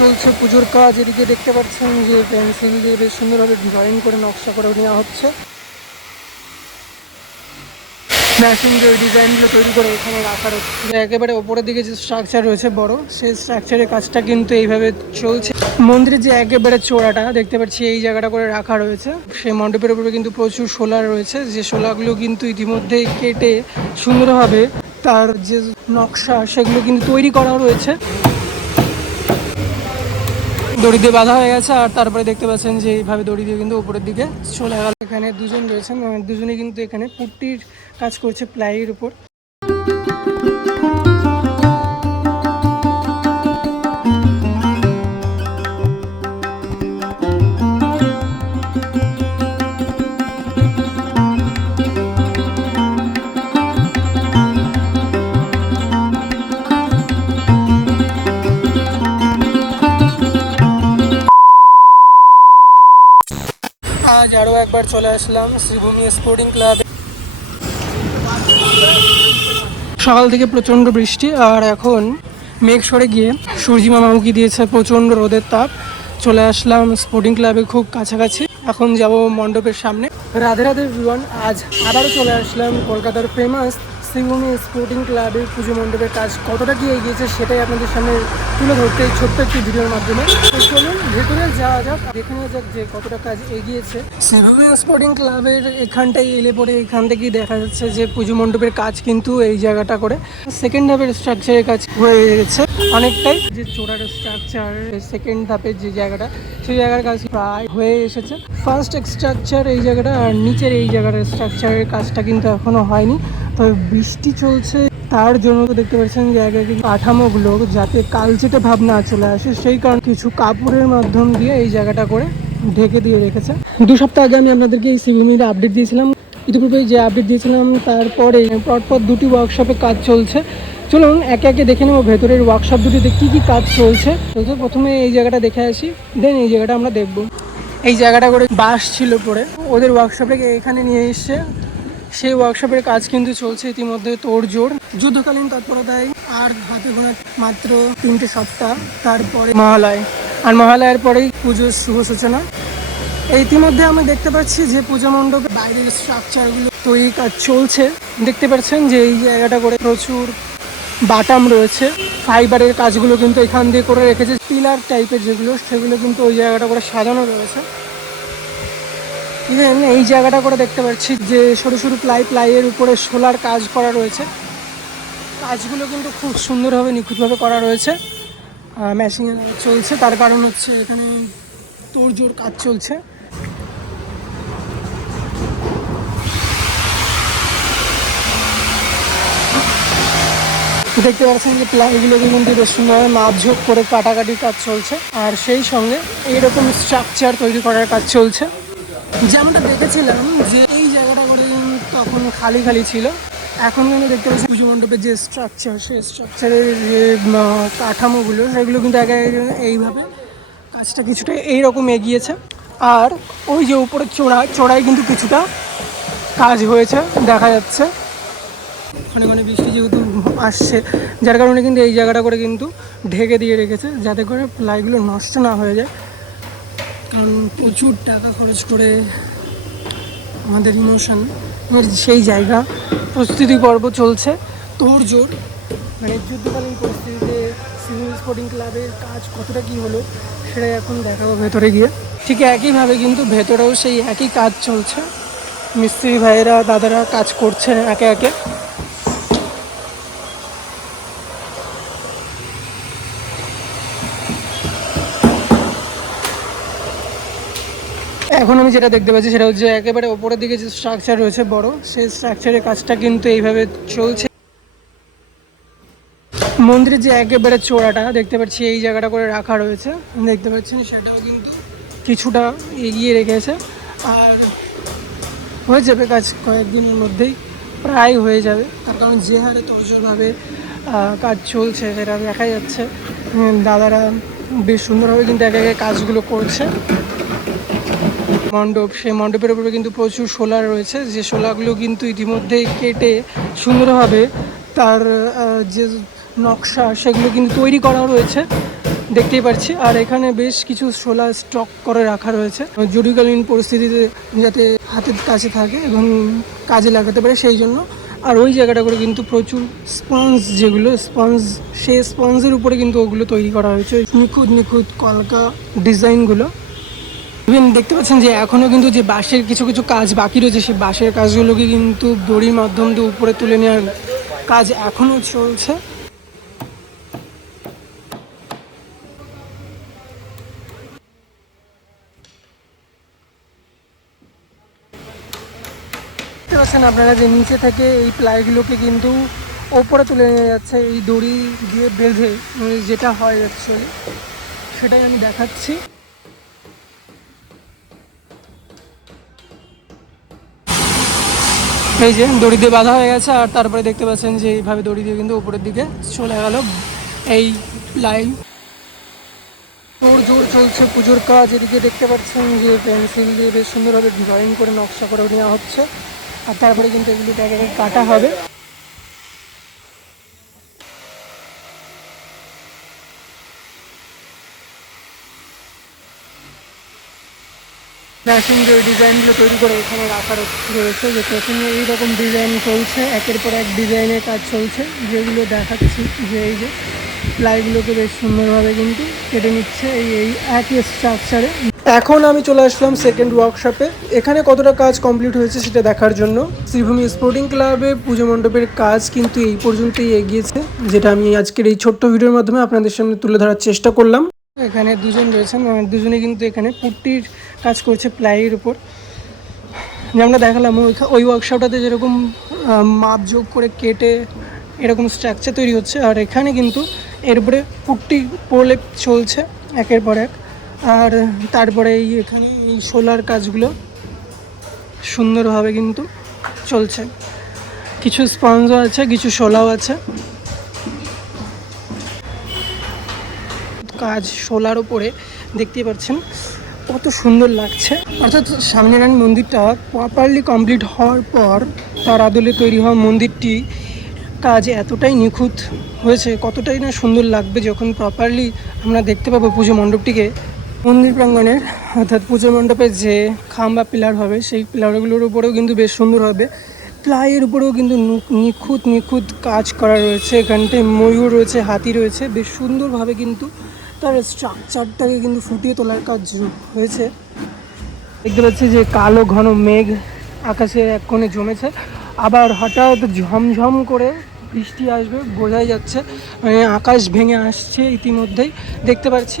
চলছে পুজোর কাজ। এদিকে দেখতে পাচ্ছেন যে পেন্সিল দিয়ে বেশ সুন্দরভাবে ড্রয়িং করে নকশা করে নেওয়া হচ্ছে। মেশিন দিয়ে ডিজাইনগুলো তৈরি করে এখানে রাখা রয়েছে। একেবারে ওপরের দিকে যে স্ট্রাকচার রয়েছে বড়, সেই স্ট্রাকচারের কাজটা কিন্তু এইভাবে চলছে। মন্দিরের যে একেবারে চোড়াটা দেখতে পাচ্ছি এই জায়গাটা করে রাখা রয়েছে। সেই মণ্ডপের উপরে কিন্তু প্রচুর শোলা রয়েছে, যে শোলাগুলো কিন্তু ইতিমধ্যেই কেটে সুন্দরভাবে তার যে নকশা সেগুলো কিন্তু তৈরি করা রয়েছে। দড়ি দিয়ে বাঁধা হয়ে গেছে, আর তারপরে দেখতে পাচ্ছেন যে এইভাবে দড়ি দিয়ে কিন্তু উপরের দিকে চলে গেল। এখানে দুজন রয়েছেন, দুজনে কিন্তু এখানে পুট্টির কাজ করছে প্লাইয়ের উপর। আজ আরও একবার চলে আসলাম শ্রীভূমি স্পোর্টিং ক্লাবে। সকাল থেকে প্রচণ্ড বৃষ্টি, আর এখন মেঘ সরে গিয়ে সূর্যিমা মামুকি দিয়েছে প্রচণ্ড রোদের তাপ। চলে আসলাম স্পোর্টিং ক্লাবে খুব কাছাকাছি। এখন যাব মণ্ডপের সামনে। রাধে রাধে এভরিওয়ান, আজ আবারও চলে আসলাম কলকাতার ফেমাস শ্রীভূমি স্পোর্টিং ক্লাবের পুজো মণ্ডপের কাজ কতটা কি এগিয়েছে সেটাই আপনাদের সামনে তুলে ধরতে এই ছোট্ট একটি ভিডিওর মাধ্যমে। তো চলুন ভেতরে যাওয়া যাক, দেখে নেওয়া যাক যে কতটা কাজ এগিয়েছে। শ্রীভূমি স্পোর্টিং ক্লাবের এখানটায় এলে পরে এখান থেকেই দেখা যাচ্ছে যে পুজো মণ্ডপের কাজ কিন্তু এই জায়গাটা করে সেকেন্ড ধাপের স্ট্রাকচারের কাজ হয়ে গেছে অনেকটাই। যে চোড়ার স্ট্রাকচার সেকেন্ড ধাপের যে জায়গাটা, সেই জায়গার কাজ প্রায় হয়ে এসেছে। ফার্স্ট স্ট্রাকচার এই জায়গাটা, আর নিচের এই জায়গাটার স্ট্রাকচারের কাজটা কিন্তু এখনো হয়নি। তবে বৃষ্টি চলছে, তার জন্য তো দেখতে পাচ্ছেন জায়গায় কিন্তু কাঠামোগুলো যাতে কালচেটে ভাব না চলে আসে সেই কারণে কিছু কাপড়ের মাধ্যম দিয়ে এই জায়গাটা করে ঢেকে দিয়ে রেখেছে। 2 সপ্তাহ আগে আমি আপনাদেরকে এই শ্রীভূমির আপডেট দিয়েছিলাম। ইতিপূর্বে যে আপডেট দিয়েছিলাম তারপরে পরপর 2টি ওয়ার্কশপে কাজ চলছে। চলুন একে একে দেখে নেব ভেতরের ওয়ার্কশপ দুটিতে কী কী কাজ চলছে। তো প্রথমে এই জায়গাটা দেখে আসি, দেন এই জায়গাটা আমরা দেখব। এই জায়গাটা করে বাঁশ ছিল পরে ওদের ওয়ার্কশপে এখানে নিয়ে এসছে। সেই ওয়ার্কশপের কাজ কিন্তু চলছে ইতিমধ্যে তোড়জোড়। যুদ্ধকালীন তৎপরতায় আর হাতে গোনা মাত্র 3টে সপ্তাহ, তারপরে মহালয়, আর মহালয়ের পরেই পুজোর শুভ সূচনা। ইতিমধ্যে আমি দেখতে পাচ্ছি যে পূজা মণ্ডপের বাইরের স্ট্রাকচারগুলো তৈরির কাজ চলছে। দেখতে পাচ্ছেন যে এই জায়গাটা করে প্রচুর বাটাম রয়েছে, ফাইবারের কাজগুলো কিন্তু এখান দিয়ে করে রেখেছে। পিলার টাইপের যেগুলো সেগুলো কিন্তু ওই জায়গাটা করে সাজানো রয়েছে। ইভেন এই জায়গাটা করে দেখতে পাচ্ছি যে সরু সরু প্লাইয়ের উপরে শোলার কাজ করা রয়েছে। কাজগুলো কিন্তু খুব সুন্দরভাবে নিখুঁতভাবে করা রয়েছে। মেশিনে চলছে, তার কারণ হচ্ছে এখানে তোড়জোড় কাজ চলছে। দেখতে পাচ্ছেন যে প্লাইগুলোকে কিন্তু বেশ সুন্দরভাবে মাপঝোপ করে কাটাকাটির কাজ চলছে, আর সেই সঙ্গে এইরকম স্ট্রাকচার তৈরি করার কাজ চলছে। যেমনটা দেখেছিলাম যে এই জায়গাটা করে তখন খালি খালি ছিল, এখন কিন্তু দেখতে পাচ্ছি পুজো মণ্ডপের যে স্ট্রাকচার, সেই স্ট্রাকচারের যে কাঠামোগুলো সেগুলো কিন্তু এইভাবে কাজটা কিছুটা এইরকম এগিয়েছে। আর ওই যে উপরে চোড়ায় কিন্তু কিছুটা কাজ হয়েছে দেখা যাচ্ছে। ক্ষণে ক্ষণে বৃষ্টি যেহেতু আসছে, যার কারণে কিন্তু এই জায়গাটা করে কিন্তু ঢেকে দিয়ে রেখেছে যাতে করে প্লাইগুলো নষ্ট না হয়ে যায়। কারণ প্রচুর টাকা খরচ করে আমাদের ইমোশনের সেই জায়গা প্রস্তুতি পর্ব চলছে তোড়জোড়। মানে যুদ্ধকালীন পরিস্থিতিতে শ্রীভূমি স্পোর্টিং ক্লাবের কাজ কতটা কী হলো সেটাই এখন দেখাবো ভেতরে গিয়ে। ঠিক একইভাবে কিন্তু ভেতরেও সেই একই কাজ চলছে, মিস্ত্রি ভাইয়েরা দাদারা কাজ করছে একে একে। এখন আমি যেটা দেখতে পাচ্ছি সেটা হচ্ছে একেবারে ওপরের দিকে যে স্ট্রাকচার রয়েছে বড়, সেই স্ট্রাকচারের কাজটা কিন্তু এইভাবে চলছে। মন্দিরের যে একেবারে চোড়াটা দেখতে পাচ্ছি এই জায়গাটা করে রাখা রয়েছে, দেখতে পাচ্ছেন সেটাও কিন্তু কিছুটা এগিয়ে রেখেছে। আর হয়ে যাবে কাজ কয়েকদিনের মধ্যেই, প্রায় হয়ে যাবে। তার কারণ যে হারে তোড়জোড়ভাবে কাজ চলছে সেটা দেখা যাচ্ছে। দাদারা বেশ সুন্দরভাবে কিন্তু একে একে কাজগুলো করছে। মণ্ডপ, সেই মণ্ডপের উপরে কিন্তু প্রচুর শোলা রয়েছে, যে শোলাগুলো কিন্তু ইতিমধ্যেই কেটে সুন্দরভাবে তার যে নকশা সেগুলো কিন্তু তৈরি করা রয়েছে। দেখতেই পাচ্ছি। আর এখানে বেশ কিছু শোলা স্টক করে রাখা রয়েছে জরুরিকালীন পরিস্থিতিতে যাতে হাতের কাছে থাকে এবং কাজে লাগাতে পারে সেই জন্য। আর ওই জায়গাটা করে কিন্তু প্রচুর স্পঞ্জ, যেগুলো স্পঞ্জ, সেই স্পঞ্জের উপরে কিন্তু ওগুলো তৈরি করা হয়েছে, নিখুঁত নিখুঁত কলকা ডিজাইনগুলো। ইভেন দেখতে পাচ্ছেন যে এখনও কিন্তু যে বাঁশের কিছু কিছু কাজ বাকি রয়েছে, সেই বাঁশের কাজগুলোকে কিন্তু দড়ির মাধ্যম দিয়ে উপরে তুলে নেওয়ার কাজ এখনও চলছে। দেখতে পাচ্ছেন আপনারা যে নিচে থেকে এই প্লাইগুলোকে কিন্তু ওপরে তুলে নিয়ে যাচ্ছে এই দড়ি দিয়ে বেঁধে, যেটা হয় অ্যাকচুয়ালি সেটাই আমি দেখাচ্ছি। এই যে দড়ি দিয়ে বাঁধা হয়ে গেছে, আর তারপরে দেখতে পাচ্ছেন যে এইভাবে দড়ি দিয়ে কিন্তু উপরের দিকে চলে গেল এই প্লাই। জোর জোর চলছে পুজোর কাজ। এদিকে দেখতে পাচ্ছেন যে পেন্সিল দিয়ে বেশ সুন্দরভাবে ড্রয়িং করে নকশা করে নেওয়া হচ্ছে, আর তারপরে কিন্তু এগুলো জায়গায় কাটা হবে। মেশিন যে ডিজাইনগুলো তৈরি করে এখানে রাখা রয়েছে, যে মেশিনে এইরকম ডিজাইন চলছে, একের পর এক ডিজাইনের কাজ চলছে, যেগুলো দেখাচ্ছি যে এই যে প্লাইগুলোকে বেশ সুন্দরভাবে কিন্তু কেটে নিচ্ছে এই একই স্ট্রাকচারে। এখন আমি চলে আসলাম সেকেন্ড ওয়ার্কশপে। এখানে কতটা কাজ কমপ্লিট হয়েছে সেটা দেখার জন্য। শ্রীভূমি স্পোর্টিং ক্লাবে পুজো মণ্ডপের কাজ কিন্তু এই পর্যন্তই এগিয়েছে, যেটা আমি আজকের এই ছোট্ট ভিডিওর মাধ্যমে আপনাদের সামনে তুলে ধরার চেষ্টা করলাম। এখানে দুজন রয়েছেন, দুজনে কিন্তু এখানে পুট্টির কাজ করছে প্লাইয়ের উপর। যেমন দেখালাম ওই ওয়ার্কশপটাতে যেরকম মাপ যোগ করে কেটে এরকম স্ট্রাকচার তৈরি হচ্ছে, আর এখানে কিন্তু এর উপরে পুট্টি প্রলেপ চলছে একের পর এক। আর তারপরে এখানে এই শোলার কাজগুলো সুন্দরভাবে কিন্তু চলছে, কিছু স্পঞ্জও আছে, কিছু শোলাও আছে। কাজ শোলার উপরে দেখতেই পাচ্ছেন কত সুন্দর লাগছে। অর্থাৎ স্বামীনারায়ণ মন্দিরটা প্রপারলি কমপ্লিট হওয়ার পর তার আদলে তৈরি হওয়া মন্দিরটি কাজ এতটাই নিখুঁত হয়েছে, কতটাই না সুন্দর লাগবে যখন প্রপারলি আমরা দেখতে পাবো পুজো মণ্ডপটিকে। মন্দির প্রাঙ্গণের অর্থাৎ পুজো মণ্ডপের যে খাম্বা পিলার হবে, সেই পিলারগুলোর উপরেও কিন্তু বেশ সুন্দর হবে। প্লাইয়ের উপরেও কিন্তু নিখুঁত নিখুঁত কাজ করা রয়েছে। এখানটায় ময়ূর রয়েছে, হাতি রয়েছে, বেশ সুন্দরভাবে কিন্তু তার স্ট্রাকচারটাকে কিন্তু ফুটিয়ে তোলার কাজ হয়েছে। দেখতে পাচ্ছি যে কালো ঘন মেঘ আকাশে এক কোণে জমেছে, আবার হঠাৎ ঝমঝম করে বৃষ্টি আসবে বোঝাই যাচ্ছে, মানে আকাশ ভেঙে আসছে ইতিমধ্যেই দেখতে পাচ্ছি।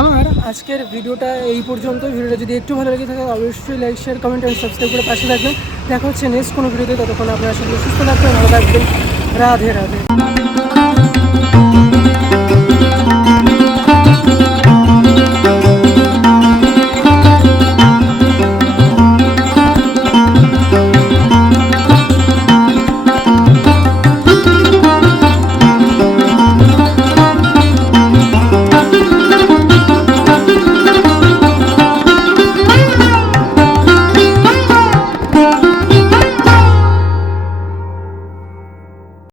আমার আজকের ভিডিওটা এই পর্যন্ত। ভিডিওটা যদি একটু ভালো লেগে থাকে অবশ্যই লাইক, শেয়ার, কমেন্ট এবং সাবস্ক্রাইব করে পাশে থাকবেন। দেখা হচ্ছে নেক্সট কোনো ভিডিওতে। ততক্ষণ আপনারা সকলে সুস্থ থাকবেন, ভালো থাকবেন। রাধে রাধে।